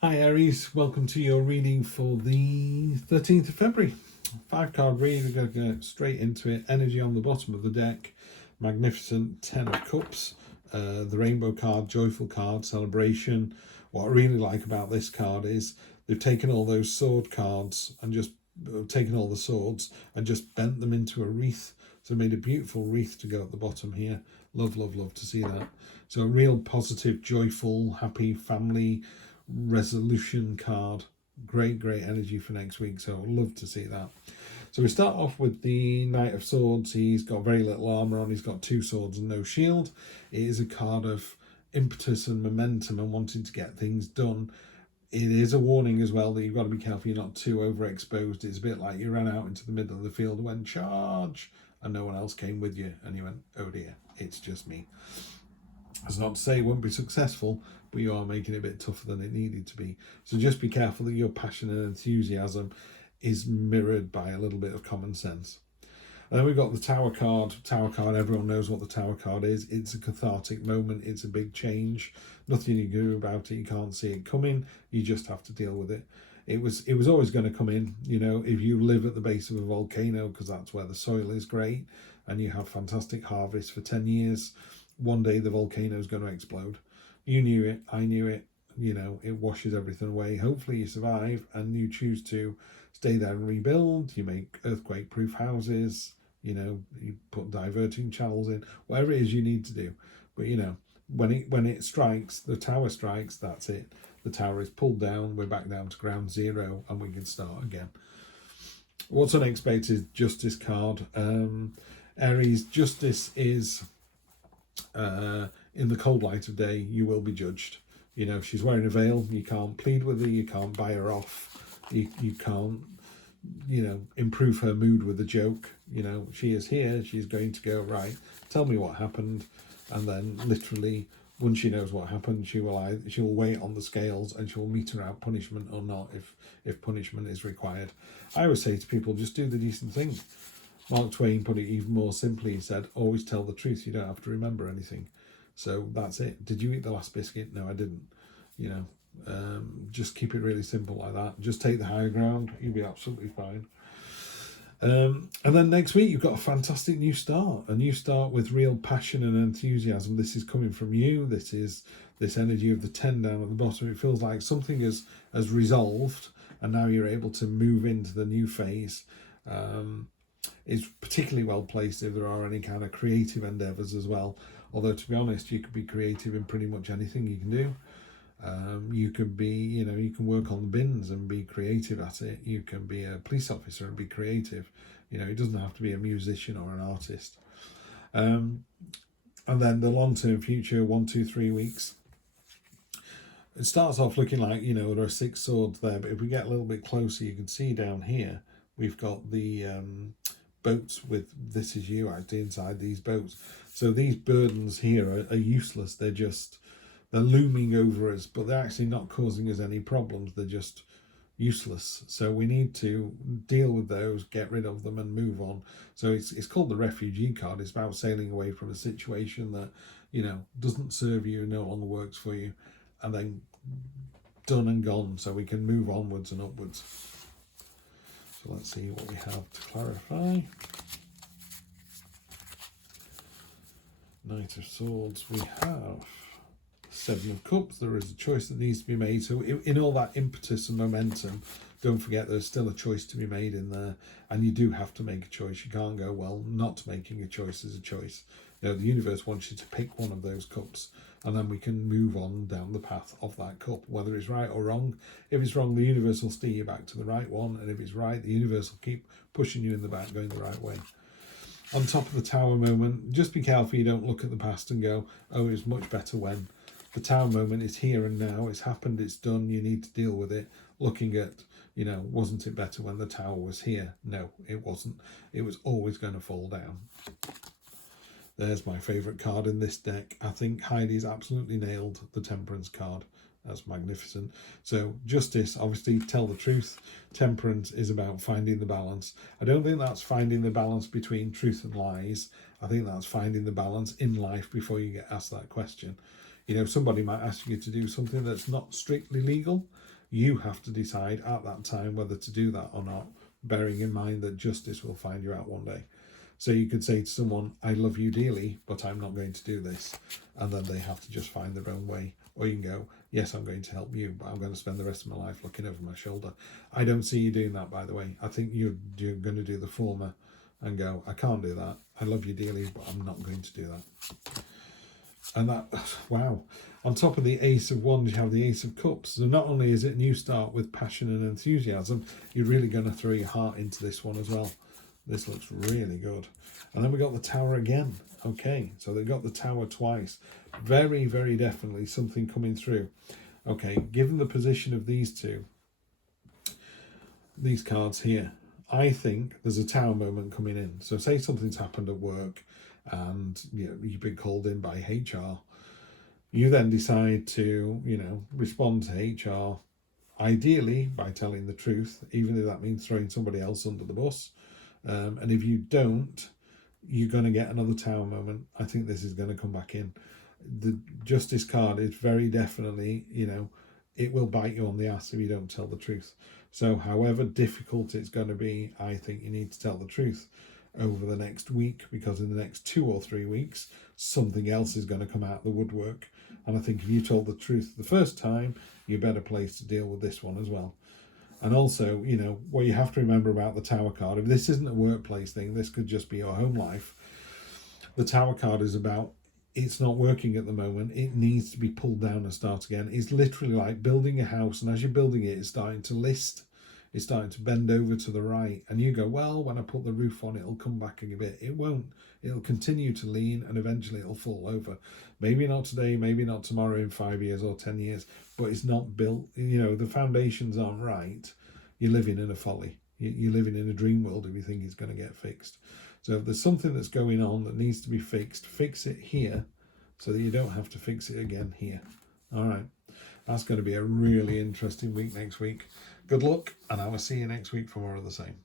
Hi Aries, welcome to your reading for the 13th of February. 5-card read, we're going to go straight into it. Energy on the bottom of the deck, magnificent 10 of Cups, the rainbow card, joyful card, celebration. What I really like about this card is they've taken all those sword cards and just taken all the swords and just bent them into a wreath. So made a beautiful wreath to go at the bottom here. Love, love, love to see that. So a real positive, joyful, happy family resolution card. Great energy for next week, so I'd love to see that. So we start off with the Knight of Swords. He's got very little armor on, he's got 2 swords and no shield. It is a card of impetus and momentum and wanting to get things done. It is a warning as well that you've got to be careful you're not too overexposed. It's a bit like you ran out into the middle of the field and went charge and no one else came with you and you went, oh dear, it's just me. That's not to say it won't be successful, but you are making it a bit tougher than it needed to be. So just be careful that your passion and enthusiasm is mirrored by a little bit of common sense. And then we've got the Tower card. Tower card, everyone knows what the Tower card is. It's a cathartic moment. It's a big change. Nothing you can do about it. You can't see it coming. You just have to deal with it. It was always going to come in. You know, if you live at the base of a volcano, because that's where the soil is great, and you have fantastic harvest for 10 years, one day the volcano is going to explode. You knew it. I knew it. You know, it washes everything away. Hopefully you survive and you choose to stay there and rebuild. You make earthquake-proof houses. You know, you put diverting channels in, whatever it is you need to do. But you know, when it strikes, the tower strikes, that's it. The tower is pulled down, we're back down to ground zero and we can start again. What's unexpected? Justice card. Aries, justice is in the cold light of day, you will be judged. You know, she's wearing a veil, you can't plead with her, you can't buy her off, you can't, you know, improve her mood with a joke. You know, she is here, she's going to go, right, tell me what happened, and then literally once she knows what happened, she will wait on the scales and she will meter out punishment or not if punishment is required. I always say to people, just do the decent thing. Mark Twain put it even more simply. He said, always tell the truth, you don't have to remember anything. So that's it. Did you eat the last biscuit? No, I didn't. You know, just keep it really simple like that. Just take the higher ground, you'll be absolutely fine. And then next week you've got a fantastic new start with real passion and enthusiasm. This is coming from you. This is this energy of the 10 down at the bottom. It feels like something has resolved and now you're able to move into the new phase. It's particularly well placed if there are any kind of creative endeavours as well. Although, to be honest, you could be creative in pretty much anything you can do. You could be, you know, you can work on the bins and be creative at it. You can be a police officer and be creative. You know, it doesn't have to be a musician or an artist. And then the long-term future, 1, 2, 3 weeks. It starts off looking like, you know, there are 6 swords there, but if we get a little bit closer, you can see down here, we've got the boats with "this is you" actually inside these boats. So these burdens here are useless. They're looming over us, but they're actually not causing us any problems. They're just useless. So we need to deal with those, get rid of them and move on. So it's called the refugee card. It's about sailing away from a situation that, you know, doesn't serve you, no longer works for you, and then done and gone, so we can move onwards and upwards. So let's see what we have to clarify. Knight of Swords, we have 7 of Cups. There is a choice that needs to be made. So in all that impetus and momentum, don't forget there's still a choice to be made in there. And you do have to make a choice. You can't go, well, not making a choice is a choice. You know, the universe wants you to pick one of those cups and then we can move on down the path of that cup, whether it's right or wrong. If it's wrong, the universe will steer you back to the right one. And if it's right, the universe will keep pushing you in the back, going the right way. On top of the Tower moment, just be careful you don't look at the past and go, oh, it was much better when. The Tower moment is here and now. It's happened, it's done, you need to deal with it. Looking at, you know, wasn't it better when the Tower was here? No, it wasn't. It was always going to fall down. There's my favourite card in this deck. I think Heidi's absolutely nailed the Temperance card. That's magnificent. So Justice, obviously tell the truth. Temperance is about finding the balance. I don't think that's finding the balance between truth and lies. I think that's finding the balance in life before you get asked that question. You know, somebody might ask you to do something that's not strictly legal. You have to decide at that time whether to do that or not, bearing in mind that justice will find you out one day. So you could say to someone, I love you dearly, but I'm not going to do this. And then they have to just find their own way. Or you can go, yes, I'm going to help you, but I'm going to spend the rest of my life looking over my shoulder. I don't see you doing that, by the way. I think you're going to do the former and go, I can't do that. I love you dearly, but I'm not going to do that. And that, wow. On top of the Ace of Wands, you have the Ace of Cups. So not only is it a new start with passion and enthusiasm, you're really going to throw your heart into this one as well. This looks really good. And then we got the Tower again. Okay, so they got the Tower twice. Very, very definitely something coming through. Okay, given the position of these cards here, I think there's a Tower moment coming in. So say something's happened at work and you've been called in by HR. You then decide to, respond to HR, ideally by telling the truth, even if that means throwing somebody else under the bus. And if you don't, you're going to get another Tower moment. I think this is going to come back in. The Justice card is very definitely, it will bite you on the ass if you don't tell the truth. So however difficult it's going to be, I think you need to tell the truth over the next week, because in the next 2 or 3 weeks, something else is going to come out of the woodwork. And I think if you told the truth the first time, you're better placed to deal with this one as well. And also, what you have to remember about the Tower card, if this isn't a workplace thing, this could just be your home life. The Tower card is about, it's not working at the moment. It needs to be pulled down and start again. It's literally like building a house, and as you're building it, it's starting to list. It's starting to bend over to the right. And you go, well, when I put the roof on, it'll come back a bit. It won't. It'll continue to lean, and eventually it'll fall over. Maybe not today, maybe not tomorrow, in 5 years or 10 years, but it's not built. The foundations aren't right. You're living in a folly. You're living in a dream world if you think it's going to get fixed. So if there's something that's going on that needs to be fixed, fix it here so that you don't have to fix it again here. All right. That's going to be a really interesting week next week. Good luck, and I will see you next week for more of the same.